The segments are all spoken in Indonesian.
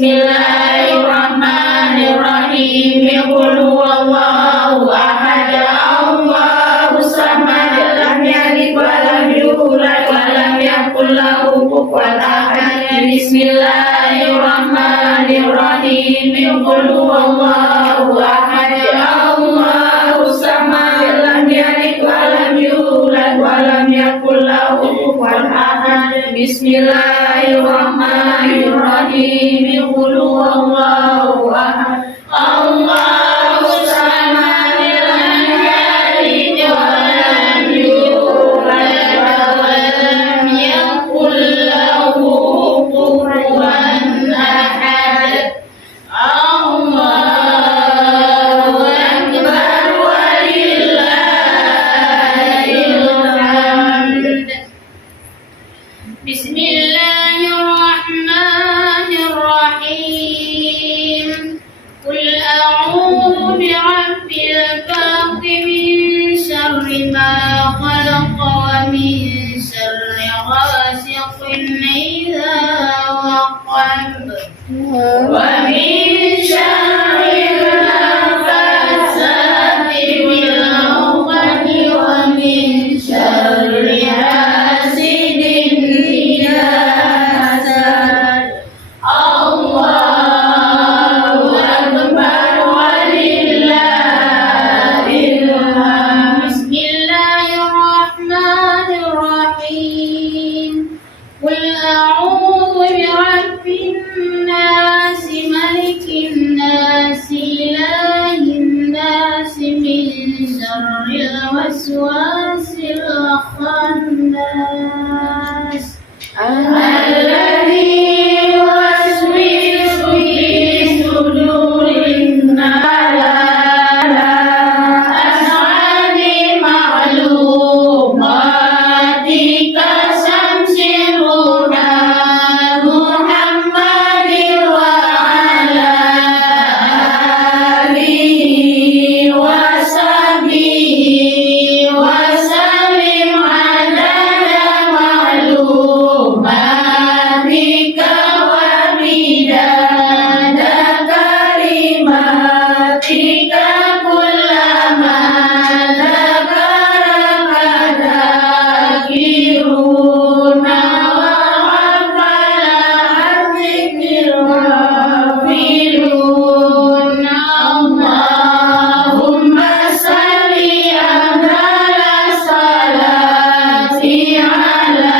Bismillahirrahmanirrahim. Qul huwallahu ahad, Allahus samad, lam yalid wa lam yulad wa lam yakul lahu kufuwan ahad. Bismillahirrahmanirrahim. Qul huwallahu ahad, Allahus samad, lam yalid wa lam yulad wa lam yakul lahu kufuwan ahad. Bismillahirrahmanirrahim. Qul huwallahu ahad, Allahus samad, lam yalid wa lam yulad wa lam yakul lahu kufuwan ahad. Allahu akbar walillahil hamd. Bismillahirrahmanirrahim. Qul a'udzu birabbil falaq, min syarri ma khalaq, wa min syarri ghasiqin idza waqab, wa min syarri nafasati fil 'uqad, wa min syarri hasidin idza hasad. Allahu akbar walillahil hamd. Bismillahirrahmanirrahim. Qul a'udzu birabbin nas, malikin nas, ilahin nas, min syarril waswasil khannas, alladzi yuwaswisu fi sudurin nas. As'adi ma'lumatika syamsil huda, Muhammadin wa ala alihi wa sahbihi wa sallim adada ma'lumatika wa midada kalimatika, kullama dzakaraka dzakiruna wa ghafala an dzikril ghafilun. Allahumma salli afdala salati ala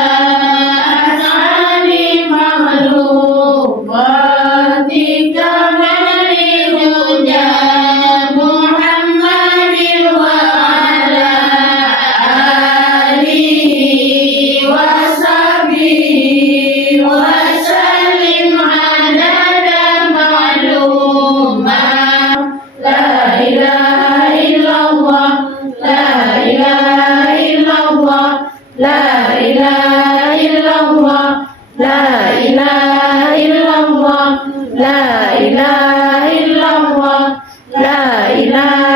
as'adi makhluqatika Nabiyyina Muhammadin wa ala alihi wa sahbihi wa sallim adada ma'lumat. La ilaha illallah, la ilaha illallah, la ilaha illallah, la ilaha illallah, la ilaha illallah, la ilaha illallah, la ilaha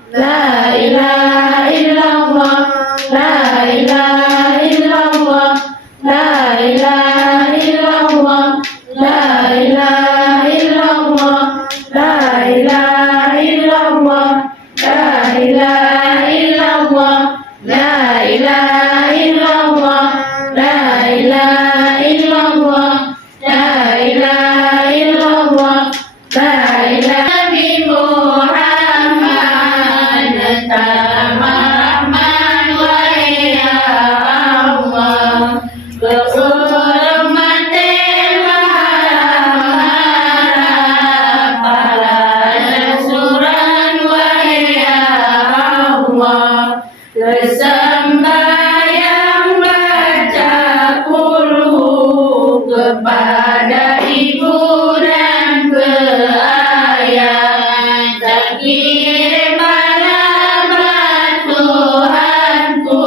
illallah, la ilaha illallah, la ilaha illallah, la ilaha illallah, la ilaha illallah, la ilaha illallah, la ilaha illallah, la ilaha illallah, la ilaha illallah, la ilaha illallah, la ilaha Nabi Muhammad tamamman wa ya Allah, kehormatan maharap para nasuran wa ya Allah, kesembahyang baca kulhu kepada ibu dan ke ayah, takdir malabat Tuhanku,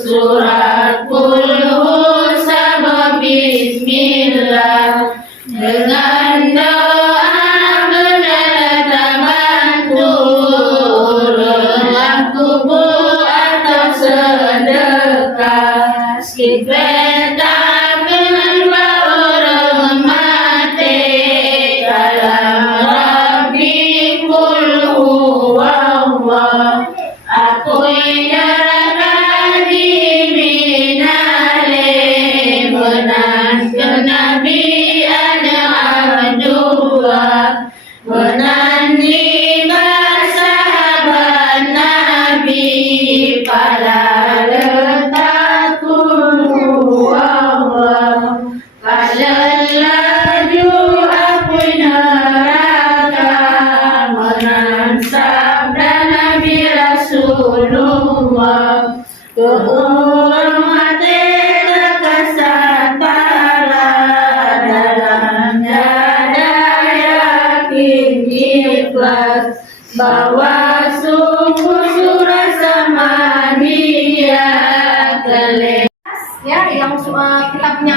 surat kulhu sabab bismillah, dengan doa benar tamanku, lelah tubuh atau sedekah, kita Kehormati terkesan pala dalamnya ada yakin ikhlas bahwa sungguh surah sama dia kelihatan. Ya, yang kita punya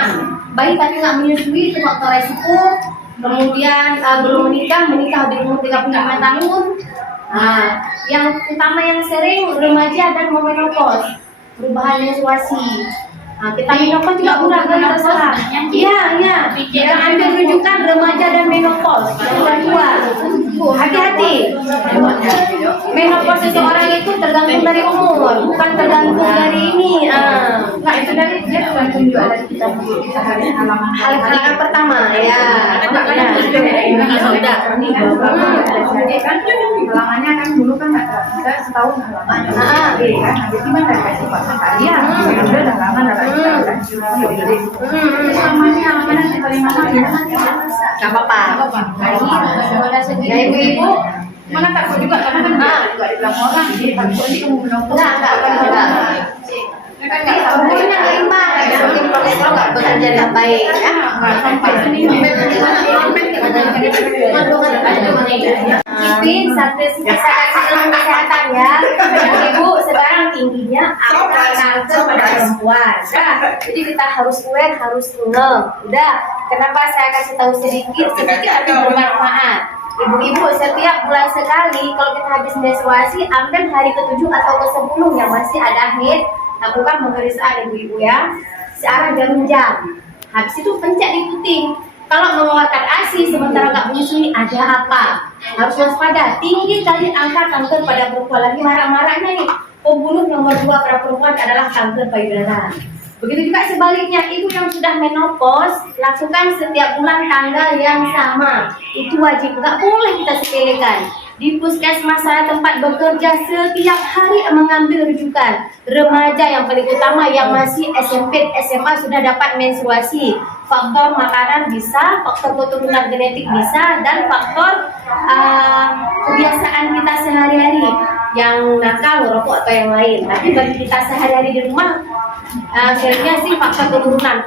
bayi tapi nggak menyusui itu faktor resiko. Kemudian belum menikah di umur 35 tahun. Nah, yang utama yang sering remaja dan menopause, perubahan menstruasi. Nah, kita menopause juga beragam terserah. Iya. Kita ambil rujukan remaja dan menopause. Yang kedua, hati-hati. Menopause seseorang itu tergantung dari umur, bukan tergantung dari ini. Nah, itu dari dia tergantung juga dari kita Hal pertama, ya. Halangannya kan dulu kan kita setahun halangannya. Kan habis ini kan dari sifatnya kalian. Udah lama Selamanya halangannya kita 5 tahun. Gak apa-apa. Ya ibu-ibu mana takut juga karena kan juga dibilang orang jadi takut nanti kamu menopause. Enggak. Umurnya berimbang, mungkin kolesterol nggak bekerja dengan baik, ya. Sampai sini Ipin kesehatan ya. Ibu sekarang tingginya angka kanker pada perempuan. Nah, jadi kita harus aware, harus ngeh. Udah, kenapa saya kasih tahu sedikit tapi bermanfaat. Ibu-ibu setiap bulan sekali kalau kita habis menstruasi, ambil hari ke-7 atau ke-10 yang masih ada haid, lakukan pemeriksaan ibu-ibu ya, searah jarum jam. Habis itu pencet di puting. Kalau mengeluarkan ASI sementara nggak menyusui, ada apa? Harus waspada. Tinggi kali angka kanker pada perempuan. Lagi marah-marahnya nih, pembunuh nomor 2 pada perempuan adalah kanker payudara. Begitu juga sebaliknya, ibu yang sudah menopause, lakukan setiap bulan tanggal yang sama. Itu wajib, nggak boleh kita sepelekan. Di puskesmas saya tempat bekerja setiap hari mengambil rujukan remaja yang paling utama yang masih SMP, SMA sudah dapat menstruasi. Faktor makanan bisa, faktor keturunan genetik bisa, dan faktor kebiasaan kita sehari-hari yang nakal, rokok atau yang lain. Tapi bagi kita sehari-hari di rumah, sebenarnya sih faktor keturunan.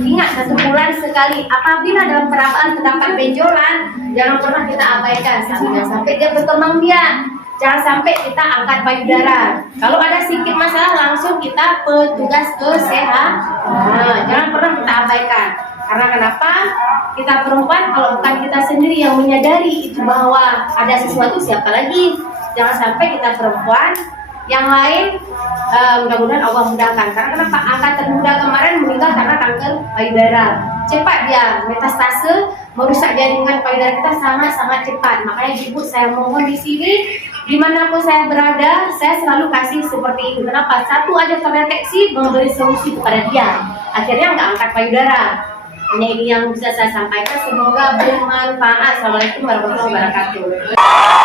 Ingat, 1 bulan sekali apabila dalam perawatan terdapat benjolan, jangan pernah kita abaikan. Jangan sampai dia berkembang biak, jangan sampai kita angkat payudara. Kalau ada sedikit masalah langsung kita petugas kesehatan. Jangan pernah kita abaikan. Karena kenapa? Kita perempuan, kalau bukan kita sendiri yang menyadari itu bahwa ada sesuatu, siapa lagi? Jangan sampai kita perempuan yang lain, mudah-mudahan Allah mudahkan. Karena kenapa? Angka termuda kemarin meninggal karena kanker payudara. Cepat dia metastase, merusak jaringan payudara kita sangat-sangat cepat. Makanya ibu, saya mohon di sini, dimanapun saya berada, saya selalu kasih seperti itu. Kenapa? Satu aja terdeteksi, memberi solusi kepada dia. Akhirnya nggak angkat payudara. Hanya ini yang bisa saya sampaikan. Semoga bermanfaat. Assalamualaikum warahmatullahi wabarakatuh.